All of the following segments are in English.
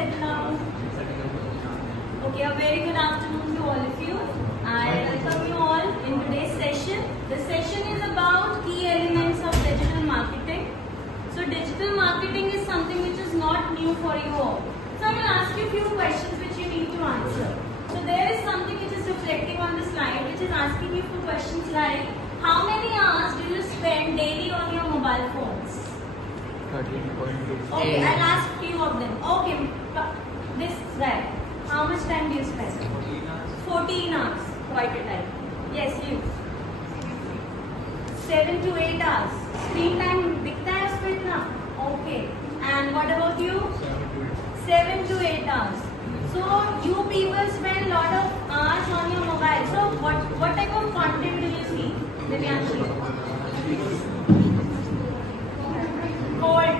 settle down. Okay, a very good afternoon to all of you. I welcome you all in today's session. The session is about key elements of digital marketing. So digital marketing is something which is not new for you all. So I will ask you a few questions which you need to answer. So there is something which is reflecting on the slide which is asking you few questions like, how many hours do you spend daily on your mobile phones? 13.2. Okay, I'll ask few of them. Okay, this guy, how much time do you spend? 14 hours. 14 hours, quite a time. Yes, you. 7 to 8 hours. Screen time दिखता है उसको इतना? Okay. And what about you? 7 to 8 hours. So you people spend lot of hours on your mobile. So what type of content do you see? Divyanshi. Cold.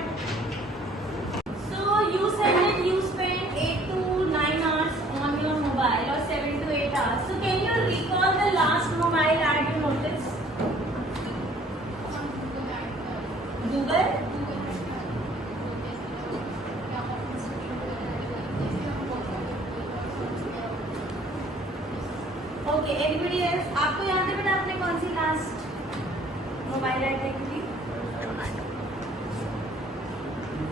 So you said that you spend 8 to 9 hours on your mobile or 7 to 8 hours. So can you recall the last mobile ad you noticed? Google? Okay, anybody else? आपको याद है बेटा आपने कौन सी last mobile add देखी थी?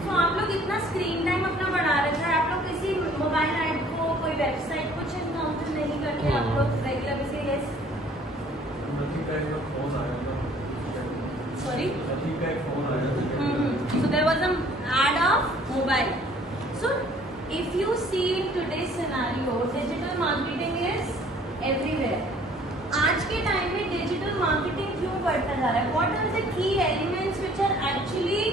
तो आप लोग इतना स्क्रीन टाइम अपना बढ़ा रखा है, आप लोग किसी मोबाइल ऐड को कोई वेबसाइट कुछ एनकाउंटर नहीं करते आप लोग रेगुलर से? Yes sorry so there was an ad of mobile. So if you see in today's scenario, digital marketing is everywhere. आज के टाइम में डिजिटल मार्केटिंग क्यों बढ़ता जा रहा है? What are the key elements which are actually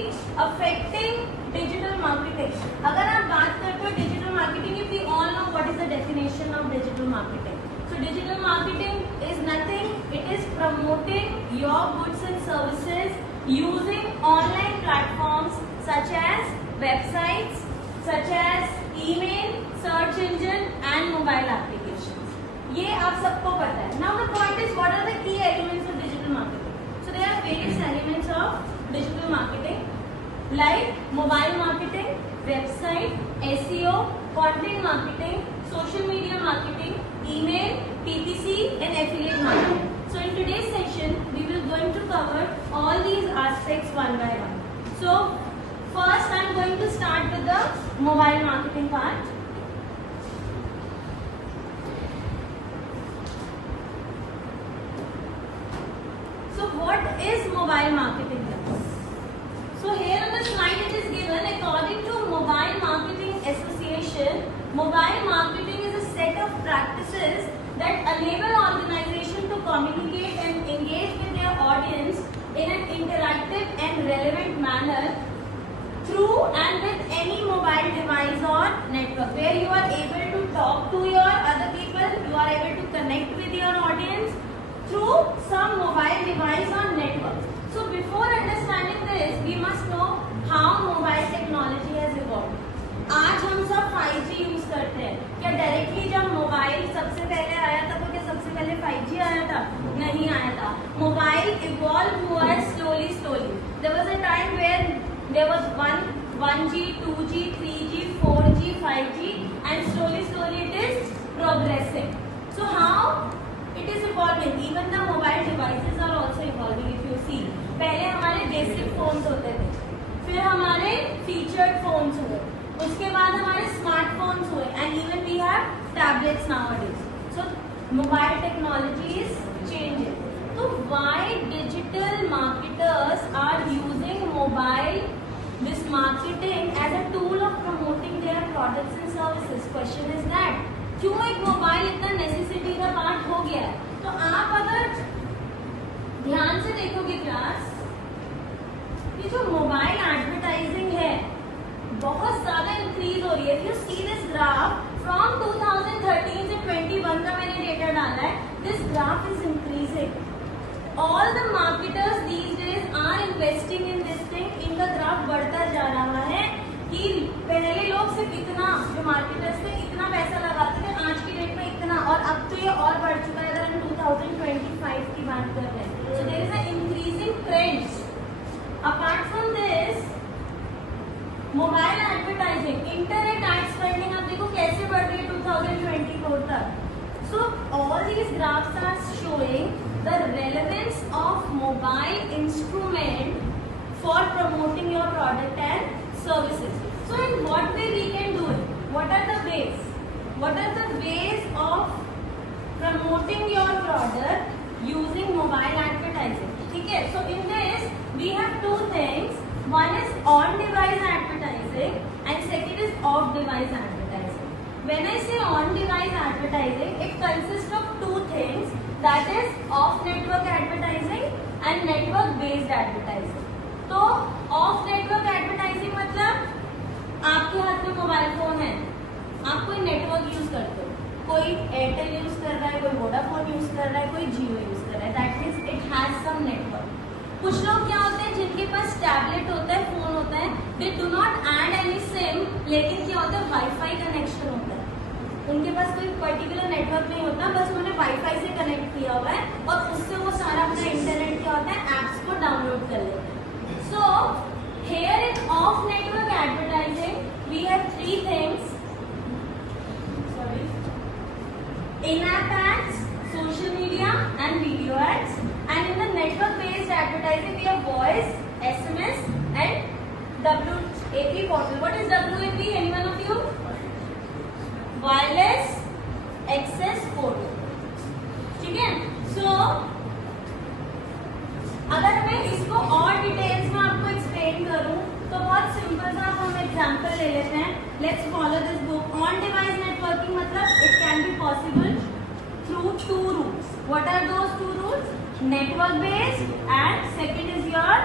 affecting digital marketing? अगर आप बात करते हो digital marketing, if we all know what is the definition of digital marketing. So digital marketing is nothing. It is promoting your goods and services using online platforms such as websites, such as email, search engine and mobile applications. ये आप सबको पता है. Now the point is, what are the key elements of digital marketing? So there are various elements of digital marketing like mobile marketing, website, SEO, content marketing, social media marketing, email, PPC and affiliate marketing. So in today's session, we will going to cover all these aspects one by one. So first I am going to start with the mobile marketing part. So what is mobile marketing? So here on the slide it is given, according to Mobile Marketing Association, mobile marketing is a set of practices that enable organization to communicate and engage with their audience in an interactive and relevant manner through and with any mobile device or network, where you are able to talk to your other people, you are able to connect with your audience through some mobile device or network. So before understanding this, we must know how mobile technology has evolved. आज हम सब 5G use करते हैं. क्या directly जब mobile सबसे पहले आया था तो क्या सबसे पहले 5G आया था? नहीं आया था. मोबाइल इवॉल्व हुआ है slowly. There was a time where there was 1G, 2G, 3G, 4G, 5G and slowly it is progressing. So how it is evolving? Even the mobile devices are also evolving. If you see, पहले हमारे basic phones होते थे, फिर हमारे featured phones हुए, उसके बाद हमारे स्मार्टफोन्स हुए and even we have tablets nowadays. So mobile technology is changing. So why digital marketers are using mobile this marketing as a tool of promoting their products and services? Question is that क्यों एक mobile इतना necessity का part हो गया है? तो आप अगर ध्यान से देखोगे क्लास, ये जो मोबाइल एडवर्टाइजिंग है बहुत ज्यादा इंक्रीज हो रही है. If you see this graph from 2013 से 21 का मैंने डेटा डाला है, this graph is increasing. All the marketers these days are investing in this thing. इनका ग्राफ बढ़ता जा रहा है कि पहले लोग सिर्फ इतना, जो मार्केटर्स थे इतना पैसा लगाते थे, आज की डेट में इतना, और अब तो ये और बढ़ चुका है. अगर हम 2025 की बात कर रहे हैं, so there is an increasing trend. Apart from this, mobile advertising, internet ads का these graphs are showing the relevance of mobile instrument for promoting your product and services. So in what way we can do it? What are the ways? What are the ways of promoting your product using mobile advertising? Okay, so in this we have two things. One is on-device advertising and second is off-device advertising. When I say on-device advertising, it consists of two things, that is off-network advertising and network-based advertising. तो off-network advertising मतलब आपके हाथ में mobile phone है, आप कोई network use करते हो, कोई एयरटेल यूज कर रहा है, कोई वोडाफोन यूज कर रहा है, कोई जियो यूज कर रहा है, that means it has some network. कुछ लोग क्या होते हैं जिनके पास टैबलेट होता है, फोन होता है, they do not add any SIM, लेकिन क्या होता है वाईफाई कनेक्शन होता है, उनके पास कोई पर्टिकुलर नेटवर्क नहीं होता, बस उन्होंने वाईफाई से कनेक्ट किया हुआ है और उससे वो सारा अपना इंटरनेट क्या होता है एप्स को डाउनलोड कर लेते हैं. सो here in off network advertising we have three things. In-app ads, social media and video ads, and in the network based advertising we have voice, SMS and WAP portal. What is WAP? Anyone of you? Wireless access portal. ठीक है? So अगर मैं इसको और details में आपको explain करूं तो बहुत सिंपल सा हम एग्जांपल ले लेते हैं. Let's follow this book. On device networking मतलब it can be possible through two routes. What are those two routes? Network based and second is your